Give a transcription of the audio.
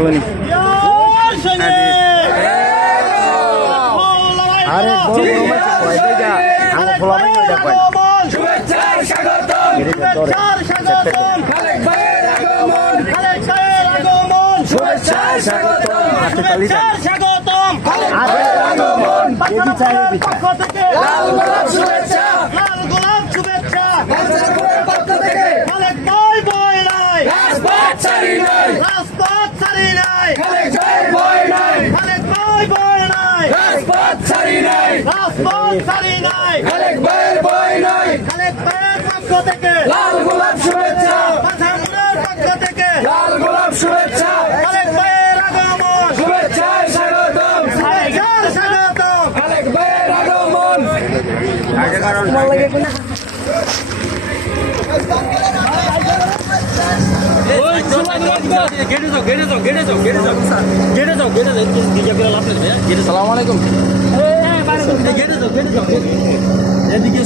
চলনি আরে লাল গোলাপ শুভেচ্ছা পক্ষ থেকে লাল গোলাপ শুভেচ্ছা খালেক ভাইয়ের আগমন শুভেচ্ছায় স্বাগতম স্বাগতম খালেক ভাইয়ের আগমন সালাম আলাইকুম এদিকে